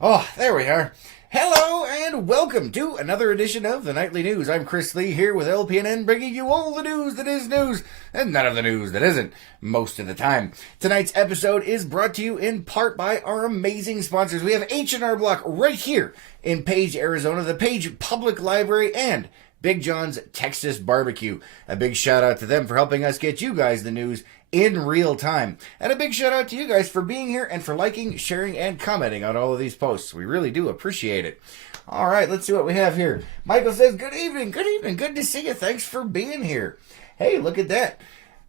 Oh, there we are. Hello and welcome to another edition of the Nightly News. I'm Chris Lee here with LPNN, bringing you all the news that is news and none of the news that isn't most of the time. Tonight's episode is brought to you in part by our amazing sponsors. We have H&R Block right here in Page, Arizona, the Page Public Library, and Big John's Texas Barbecue. A big shout out to them for helping us get you guys the news in real time. And a big shout out to you guys for being here and for liking, sharing, and commenting on all of these posts. We really do appreciate it. All right, let's see what we have here. Michael says, good evening, good to see you. Thanks for being here. Hey, look at that.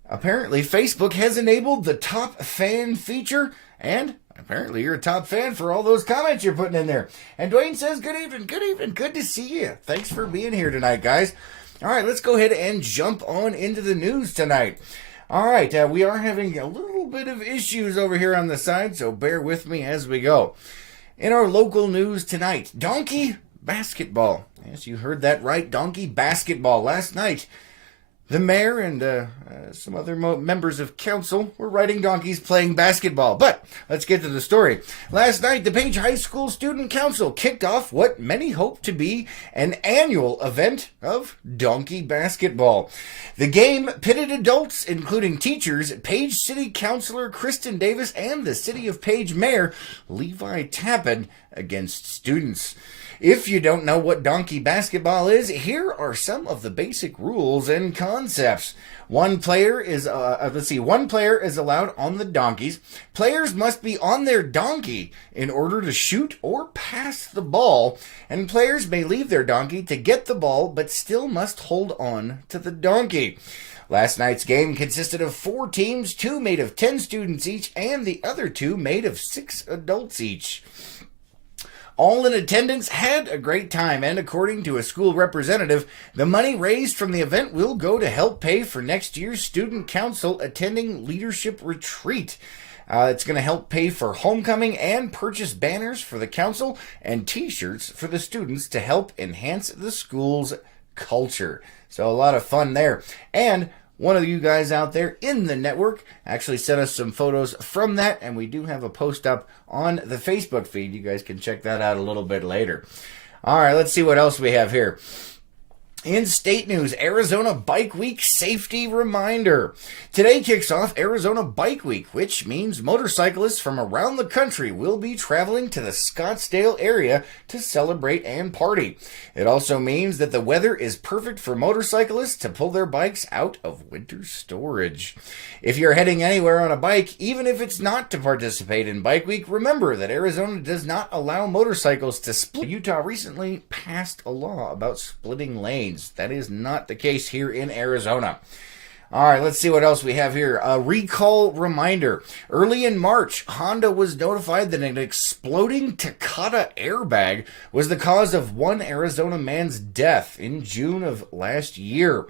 Apparently, Facebook has enabled the top fan feature, and apparently you're a top fan for all those comments you're putting in there. And Dwayne says, good evening, good to see you. Thanks for being here tonight, guys. All right, let's go ahead and jump on into the news tonight. All right, we are having a little bit of issues over here on the side, so bear with me as we go. In our local news tonight, donkey basketball. Yes, you heard that right, donkey basketball. Last night, the mayor and some other members of council were riding donkeys playing basketball. But let's get to the story. Last night, the Page High School Student Council kicked off what many hope to be an annual event of donkey basketball. The game pitted adults, including teachers, Page City Councilor Kristen Davis, and the City of Page Mayor Levi Tappan against students. If you don't know what donkey basketball is, here are some of the basic rules and concepts. One player is allowed on the donkeys. Players must be on their donkey in order to shoot or pass the ball, and players may leave their donkey to get the ball, but still must hold on to the donkey. Last night's game consisted of 4 teams, 2 made of 10 students each, and the other 2 made of 6 adults each. All in attendance had a great time, and according to a school representative, the money raised from the event will go to help pay for next year's student council attending leadership retreat. It's going to help pay for homecoming and purchase banners for the council and t-shirts for the students to help enhance the school's culture. So a lot of fun there. And one of you guys out there in the network actually sent us some photos from that, and we do have a post up on the Facebook feed. You guys can check that out a little bit later. All right, let's see what else we have here. In state news, Arizona Bike Week safety reminder. Today kicks off Arizona Bike Week, which means motorcyclists from around the country will be traveling to the Scottsdale area to celebrate and party. It also means that the weather is perfect for motorcyclists to pull their bikes out of winter storage. If you're heading anywhere on a bike, even if it's not to participate in Bike Week, remember that Arizona does not allow motorcycles to split. Utah recently passed a law about splitting lanes. That is not the case here in Arizona. All right, let's see what else we have here. A recall reminder. Early in March, Honda was notified that an exploding Takata airbag was the cause of one Arizona man's death in June of last year.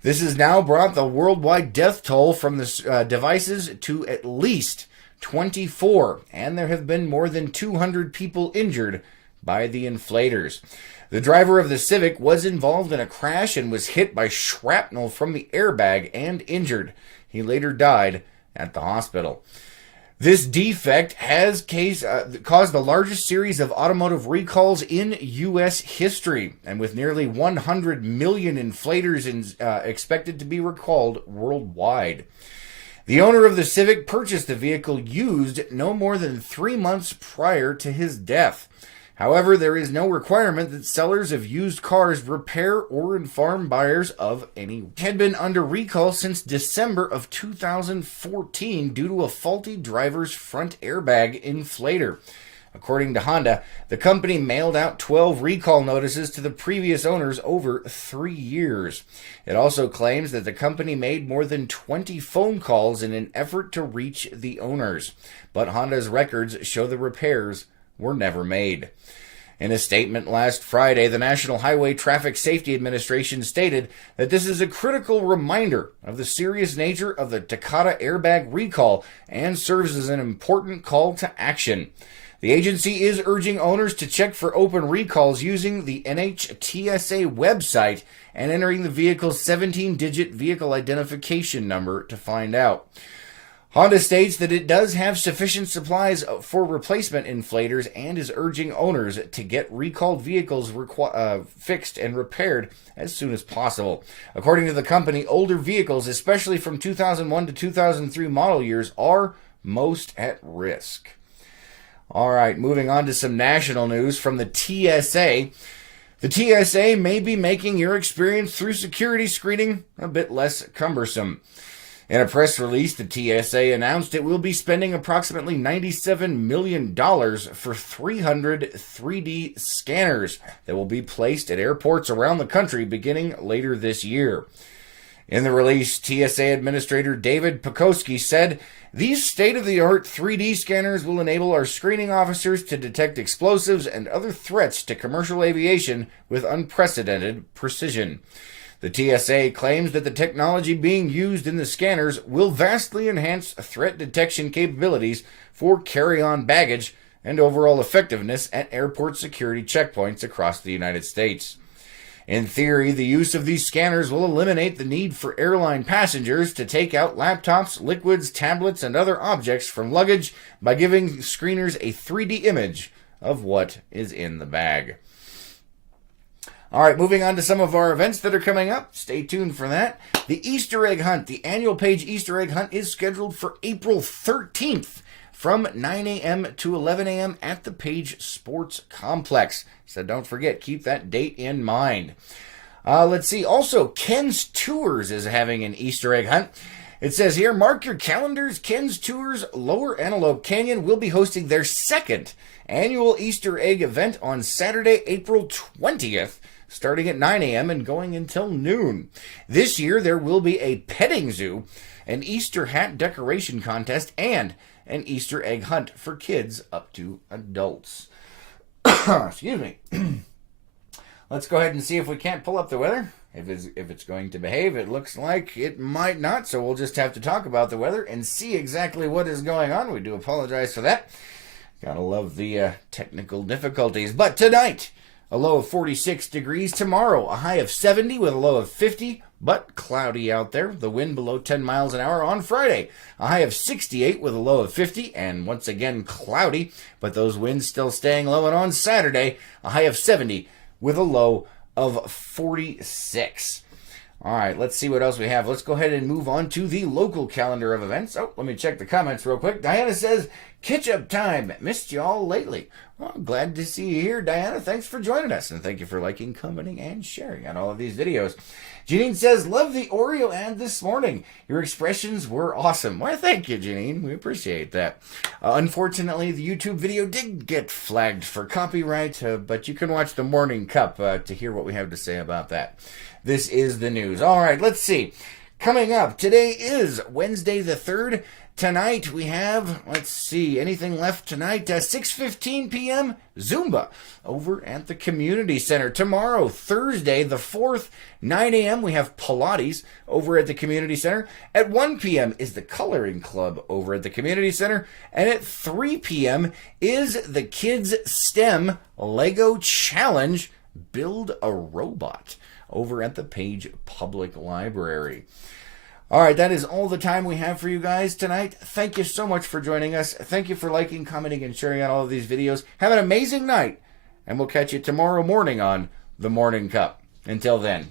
This has now brought the worldwide death toll from the devices to at least 24, and there have been more than 200 people injured by the inflators. The driver of the Civic was involved in a crash and was hit by shrapnel from the airbag and injured. He later died at the hospital. This defect has caused the largest series of automotive recalls in U.S. history, and with nearly 100 million inflators expected to be recalled worldwide. The owner of the Civic purchased the vehicle used no more than 3 months prior to his death. However, there is no requirement that sellers of used cars repair or inform buyers of any. It had been under recall since December of 2014 due to a faulty driver's front airbag inflator. According to Honda, the company mailed out 12 recall notices to the previous owners over 3 years. It also claims that the company made more than 20 phone calls in an effort to reach the owners, but Honda's records show the repairs were never made. In a statement last Friday, the National Highway Traffic Safety Administration stated that this is a critical reminder of the serious nature of the Takata airbag recall and serves as an important call to action. The agency is urging owners to check for open recalls using the NHTSA website and entering the vehicle's 17-digit vehicle identification number to find out. Honda states that it does have sufficient supplies for replacement inflators and is urging owners to get recalled vehicles fixed and repaired as soon as possible. According to the company, older vehicles, especially from 2001 to 2003 model years, are most at risk. All right, moving on to some national news from the TSA. The TSA may be making your experience through security screening a bit less cumbersome. In a press release, the TSA announced it will be spending approximately $97 million for 300 3D scanners that will be placed at airports around the country beginning later this year. In the release, TSA Administrator David Pekoski said, "These state-of-the-art 3D scanners will enable our screening officers to detect explosives and other threats to commercial aviation with unprecedented precision." The TSA claims that the technology being used in the scanners will vastly enhance threat detection capabilities for carry-on baggage and overall effectiveness at airport security checkpoints across the United States. In theory, the use of these scanners will eliminate the need for airline passengers to take out laptops, liquids, tablets, and other objects from luggage by giving screeners a 3D image of what is in the bag. All right, moving on to some of our events that are coming up. Stay tuned for that. The Easter egg hunt, the annual Page Easter egg hunt, is scheduled for April 13th from 9 a.m. to 11 a.m. at the Page Sports Complex. So don't forget, keep that date in mind. Let's see. Also, Ken's Tours is having an Easter egg hunt. It says here, mark your calendars. Ken's Tours Lower Antelope Canyon will be hosting their second annual Easter egg event on Saturday, April 20th. Starting at 9 a.m. and going until noon. This year, there will be a petting zoo, an Easter hat decoration contest, and an Easter egg hunt for kids up to adults. Excuse me. Let's go ahead and see if we can't pull up the weather. If it's going to behave, it looks like it might not, so we'll just have to talk about the weather and see exactly what is going on. We do apologize for that. Gotta love the technical difficulties. But tonight, a low of 46 degrees. Tomorrow, a high of 70 with a low of 50, but cloudy out there. The wind below 10 miles an hour on Friday. A high of 68 with a low of 50, and once again cloudy, but those winds still staying low. And on Saturday, a high of 70 with a low of 46. All right, let's see what else we have. Let's go ahead and move on to the local calendar of events. Oh, let me check the comments real quick. Diana says, catch-up time. Missed y'all lately. Well, I'm glad to see you here, Diana. Thanks for joining us, and thank you for liking, commenting, and sharing on all of these videos. Janine says, love the Oreo ad this morning. Your expressions were awesome. Well, thank you, Janine. We appreciate that. Unfortunately, the YouTube video did get flagged for copyright, but you can watch the Morning Cup to hear what we have to say about that. This is the news. All right, let's see. Coming up, today is Wednesday the 3rd. Tonight we have, let's see, anything left tonight? 6:15 p.m. Zumba over at the Community Center. Tomorrow, Thursday the 4th, 9 a.m. we have Pilates over at the Community Center. At 1 p.m. is the Coloring Club over at the Community Center. And at 3 p.m. is the Kids STEM Lego Challenge Build a Robot over at the Page Public Library. All right, that is all the time we have for you guys tonight. Thank you so much for joining us. Thank you for liking, commenting, and sharing on all of these videos. Have an amazing night, and we'll catch you tomorrow morning on The Morning Cup. Until then.